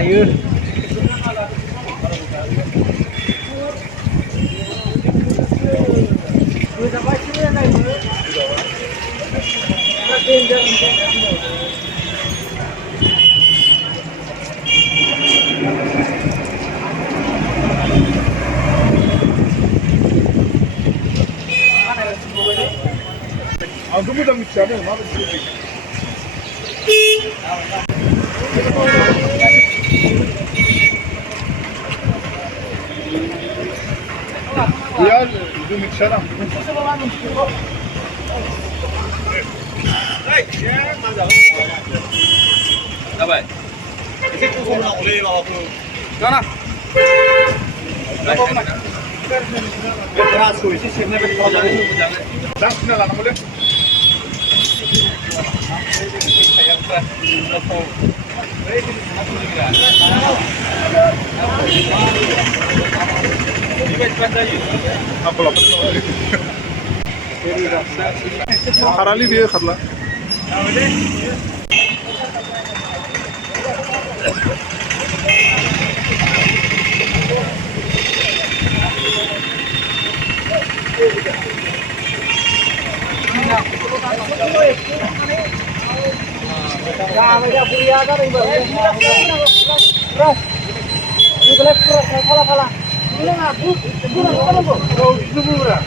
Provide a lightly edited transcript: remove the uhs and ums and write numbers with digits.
Ayo. Aku pun dah mikir ada, mana sih? Ya, itu mikir ada. Hey, ya, mana? Apa? Ini tu kau nak oleh bawa tu. Mana? Apa mana? Keras tu, isi sini berapa jalan? Dah, sini lah, nak boleh? Harali dia kharla. Jangan punya ada yang baru. Terus, ini boleh kalah. Ini ngaku, kurang apa? Kau itu murah.